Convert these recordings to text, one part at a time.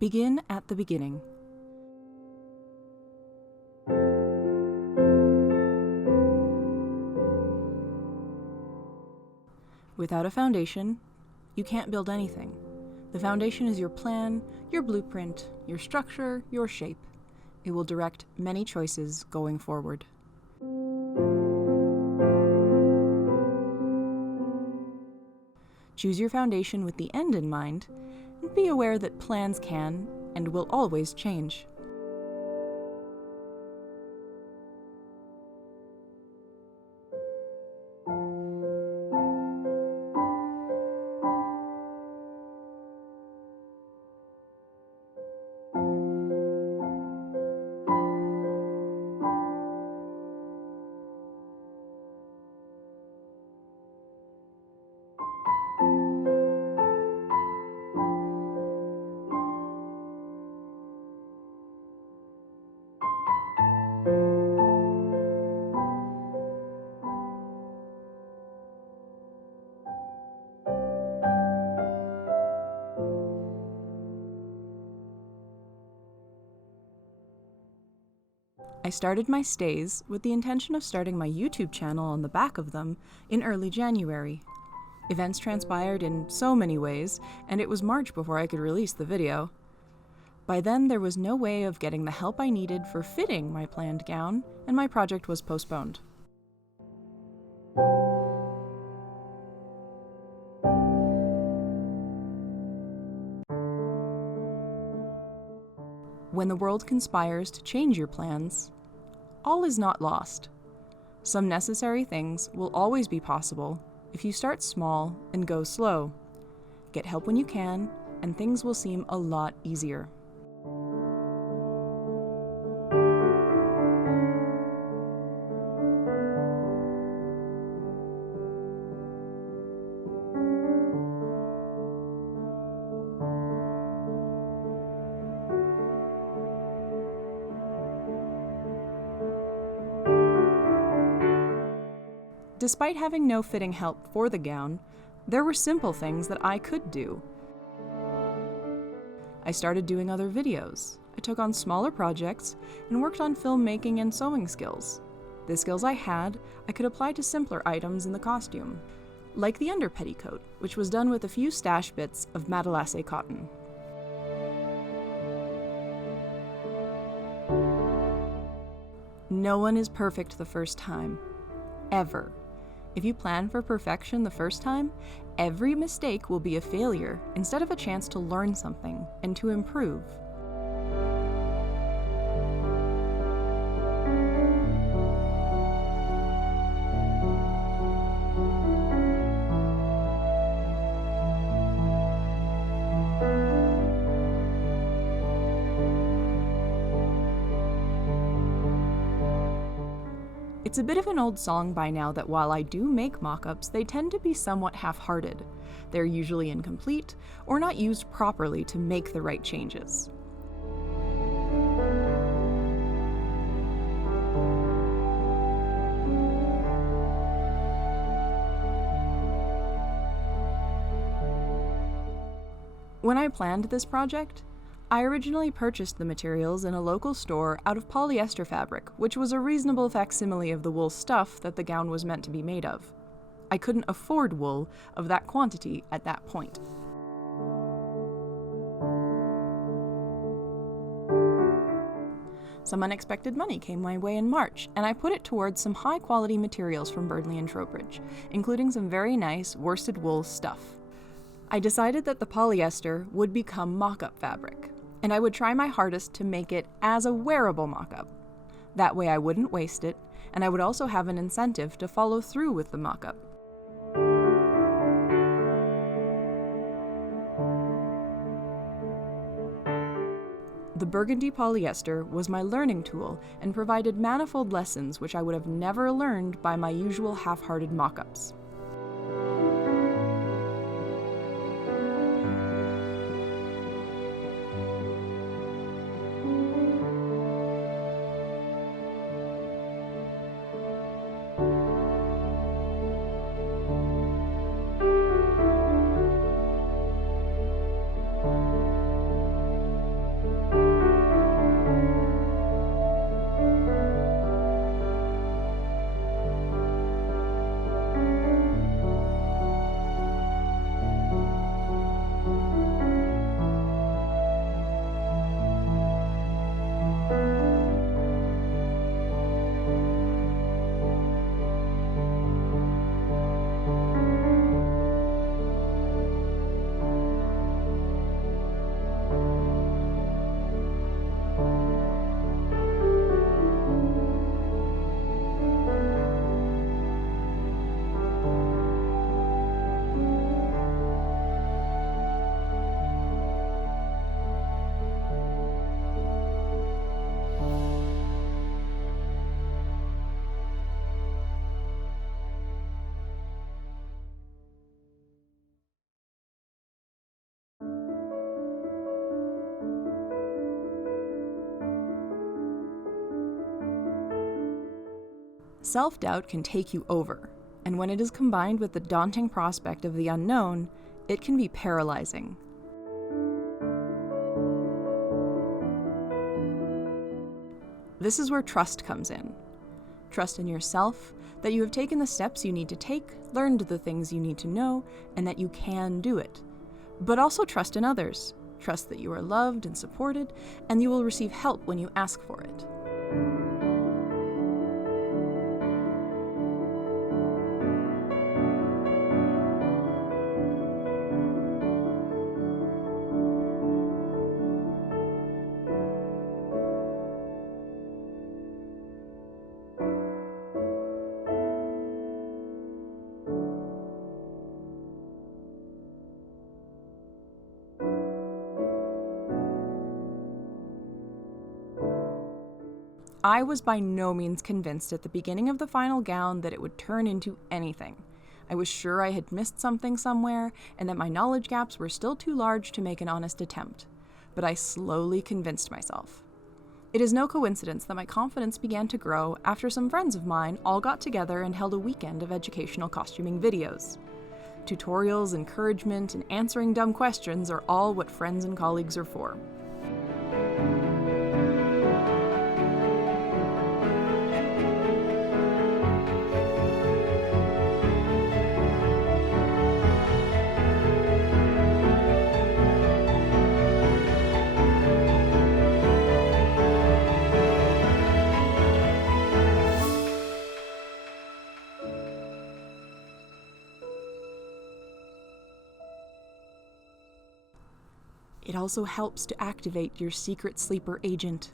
Begin at the beginning. Without a foundation, you can't build anything. The foundation is your plan, your blueprint, your structure, your shape. It will direct many choices going forward. Choose your foundation with the end in mind, and be aware that plans can and will always change. I started my stays with the intention of starting my YouTube channel on the back of them in early January. Events transpired in so many ways, and it was March before I could release the video. By then, there was no way of getting the help I needed for fitting my planned gown, and my project was postponed. When the world conspires to change your plans, all is not lost. Some necessary things will always be possible if you start small and go slow. Get help when you can, and things will seem a lot easier. Despite having no fitting help for the gown, there were simple things that I could do. I started doing other videos. I took on smaller projects and worked on filmmaking and sewing skills. The skills I had, I could apply to simpler items in the costume, like the under petticoat, which was done with a few stash bits of matelassé cotton. No one is perfect the first time, ever. If you plan for perfection the first time, every mistake will be a failure instead of a chance to learn something and to improve. It's a bit of an old song by now that while I do make mock-ups, they tend to be somewhat half-hearted. They're usually incomplete, or not used properly to make the right changes. When I planned this project, I originally purchased the materials in a local store out of polyester fabric, which was a reasonable facsimile of the wool stuff that the gown was meant to be made of. I couldn't afford wool of that quantity at that point. Some unexpected money came my way in March, and I put it towards some high-quality materials from Burnley and Trowbridge, including some very nice worsted wool stuff. I decided that the polyester would become mock-up fabric, and I would try my hardest to make it as a wearable mock-up. That way I wouldn't waste it, and I would also have an incentive to follow through with the mock-up. The burgundy polyester was my learning tool and provided manifold lessons which I would have never learned by my usual half-hearted mock-ups. Self-doubt can take you over, and when it is combined with the daunting prospect of the unknown, it can be paralyzing. This is where trust comes in. Trust in yourself, that you have taken the steps you need to take, learned the things you need to know, and that you can do it. But also trust in others. Trust that you are loved and supported, and you will receive help when you ask for it. I was by no means convinced at the beginning of the final gown that it would turn into anything. I was sure I had missed something somewhere, and that my knowledge gaps were still too large to make an honest attempt. But I slowly convinced myself. It is no coincidence that my confidence began to grow after some friends of mine all got together and held a weekend of educational costuming videos. Tutorials, encouragement, and answering dumb questions are all what friends and colleagues are for. It also helps to activate your secret sleeper agent.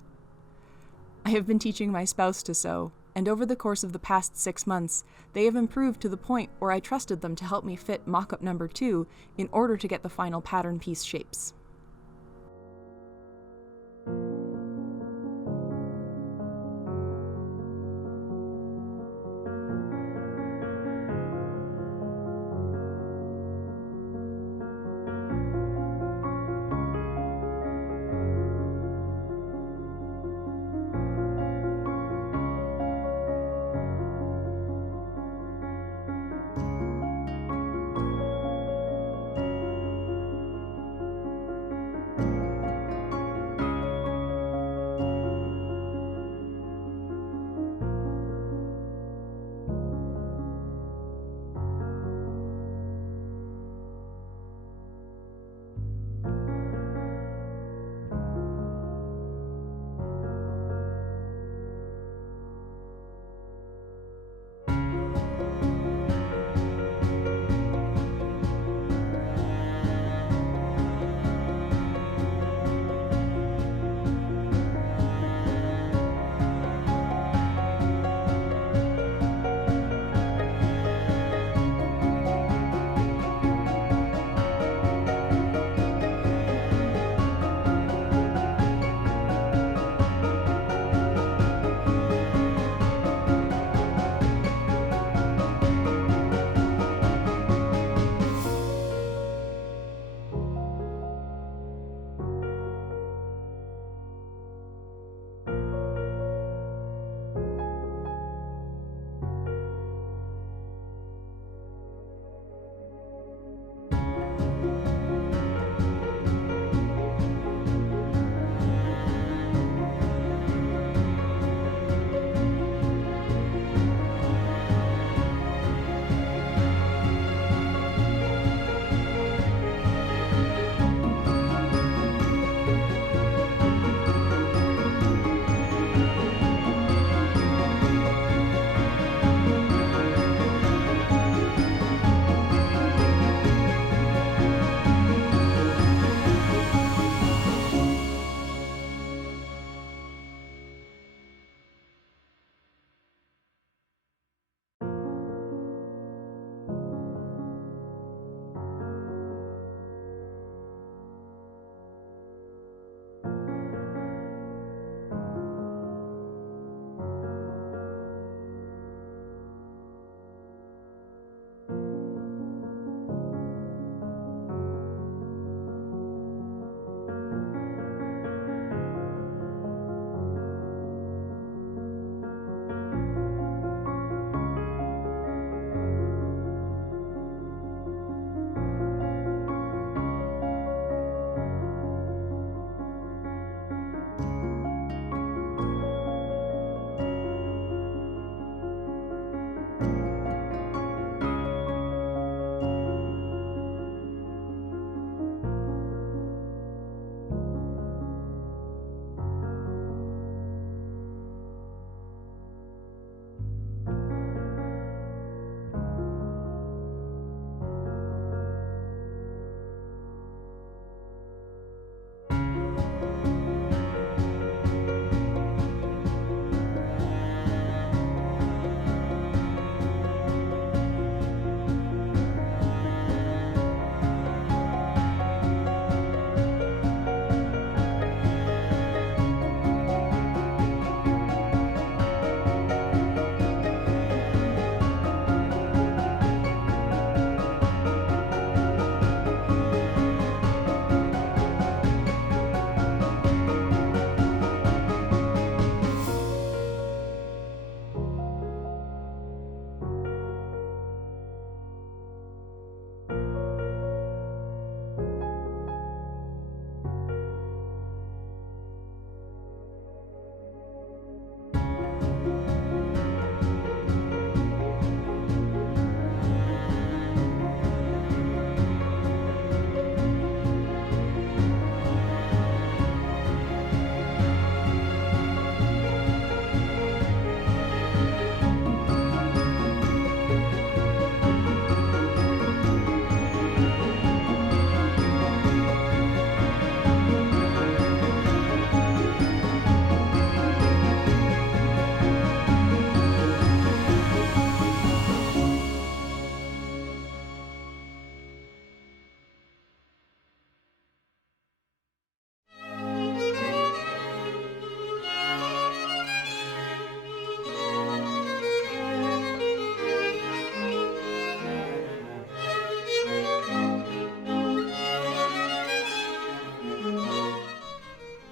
I have been teaching my spouse to sew, and over the course of the past 6 months, they have improved to the point where I trusted them to help me fit mock-up number 2 in order to get the final pattern piece shapes.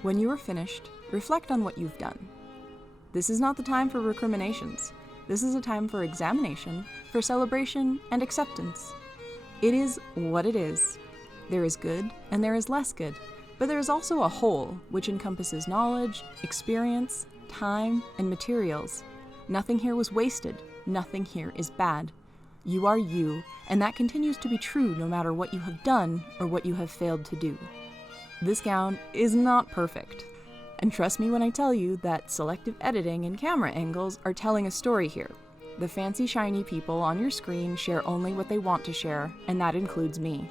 When you are finished, reflect on what you've done. This is not the time for recriminations. This is a time for examination, for celebration, and acceptance. It is what it is. There is good and there is less good, but there is also a whole, which encompasses knowledge, experience, time, and materials. Nothing here was wasted. Nothing here is bad. You are you, and that continues to be true no matter what you have done or what you have failed to do. This gown is not perfect. And trust me when I tell you that selective editing and camera angles are telling a story here. The fancy shiny people on your screen share only what they want to share, and that includes me.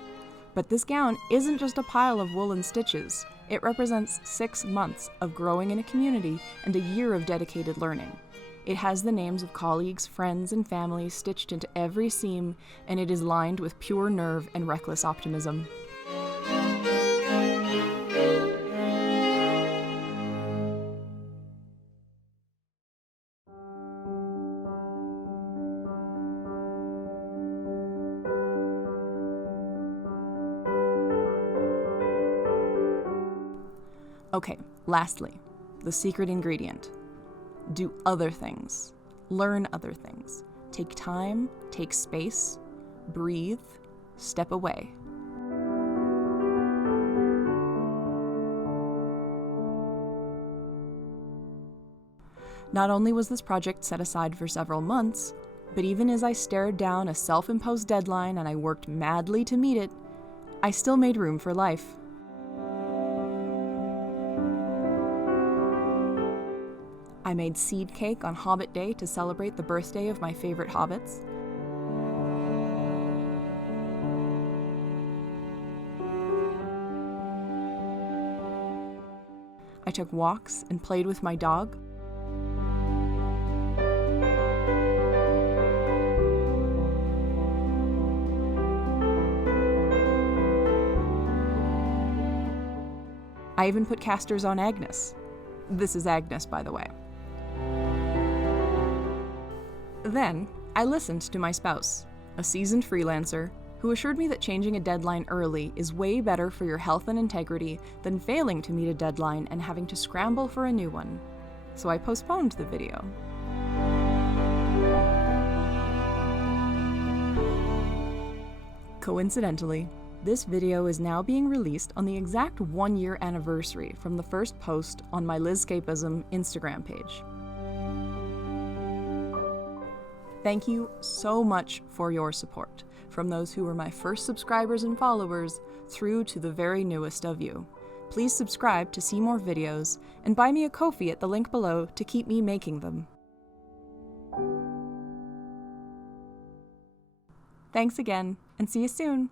But this gown isn't just a pile of woolen stitches. It represents 6 months of growing in a community and a year of dedicated learning. It has the names of colleagues, friends, and family stitched into every seam, and it is lined with pure nerve and reckless optimism. Okay, lastly, the secret ingredient. Do other things. Learn other things. Take time, take space, breathe, step away. Not only was this project set aside for several months, but even as I stared down a self-imposed deadline and I worked madly to meet it, I still made room for life. I made seed cake on Hobbit Day to celebrate the birthday of my favorite hobbits. I took walks and played with my dog. I even put casters on Agnes. This is Agnes, by the way. Then, I listened to my spouse, a seasoned freelancer, who assured me that changing a deadline early is way better for your health and integrity than failing to meet a deadline and having to scramble for a new one. So I postponed the video. Coincidentally, this video is now being released on the exact 1-year anniversary from the first post on my LizCapism Instagram page. Thank you so much for your support, from those who were my first subscribers and followers through to the very newest of you. Please subscribe to see more videos, and buy me a Ko-fi at the link below to keep me making them. Thanks again, and see you soon!